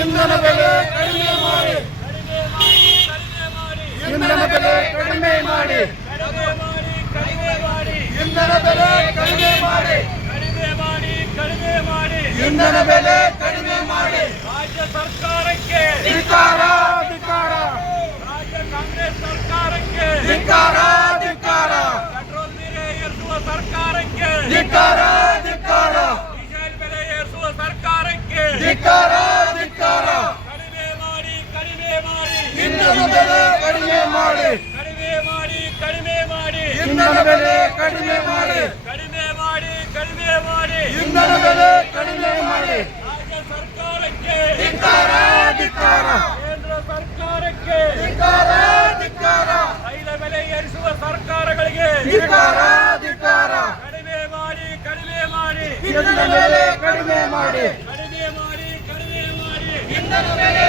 ಇಂಧನ ಬೆಲೆ ಕಡಿಮೆ ಮಾಡಿ, ಇಂಧನ ಬೆಲೆ ಕಡಿಮೆ ಮಾಡಿ, ಇಂಧನ ಬೆಲೆ ಕಡಿಮೆ ಮಾಡಿ, ಇಂಧನ ಬೆಲೆ ಕಡಿಮೆ ಮಾಡಿ. ರಾಜ್ಯ ಸರ್ಕಾರಕ್ಕೆ ಧಿಕ್ಕಾರ ಧಿಕ್ಕಾರ, ರಾಜ್ಯ ಕಾಂಗ್ರೆಸ್ ಸರ್ಕಾರಕ್ಕೆ ಧಿಕ್ಕಾರ ಧಿಕ್ಕಾರ, ಪೆಟ್ರೋಲ್ ಬೆಲೆ ಏರಿಸುವ ಸರ್ಕಾರಕ್ಕೆ ಧಿಕ್ಕಾರ ಧಿಕ್ಕಾರ, ಡೀಸೆಲ್ ಬೆಲೆ ಏರಿಸುವ ಸರ್ಕಾರಕ್ಕೆ ಧಿಕ್ಕಾರ ಧಿಕ್ಕಾರ. ಕಡಿಮೆ ಮಾಡಿ, ಕಡಿಮೆ ಮಾಡಿ, ಇಂಧನ ಬೆಲೆ ಕಡಿಮೆ ಮಾಡಿ, ಕಡಿಮೆ ಮಾಡಿ, ಕಡಿಮೆ ಮಾಡಿ, ಇಂಧನ ಬೆಲೆ ಕಡಿಮೆ ಮಾಡಿ, ಕಡಿಮೆ ಮಾಡಿ, ಕಡಿಮೆ ಮಾಡಿ, ಇಂಧನ ಬೆಲೆ ಕಡಿಮೆ ಮಾಡಿ. ರಾಜ್ಯ ಸರ್ಕಾರಕ್ಕೆ ಧಿಕ್ಕಾರ ಧಿಕ್ಕಾರ, ಕೇಂದ್ರ ಸರ್ಕಾರಕ್ಕೆ ಧಿಕ್ಕಾರ ಧಿಕ್ಕಾರ, ತೈಲ ಬೆಲೆ ಏರಿಸುವ ಸರ್ಕಾರಗಳಿಗೆ ಧಿಕ್ಕಾರ ಧಿಕ್ಕಾರ. ಕಡಿಮೆ ಮಾಡಿ, ಕಡಿಮೆ ಮಾಡಿ, ಇಂಧನ ಬೆಲೆ ಕಡಿಮೆ ಮಾಡಿ, ಕಡಿಮೆ ಮಾಡಿ, ಕಡಿಮೆ ಮಾಡಿ, ಇಂಧನ ಬೆಲೆ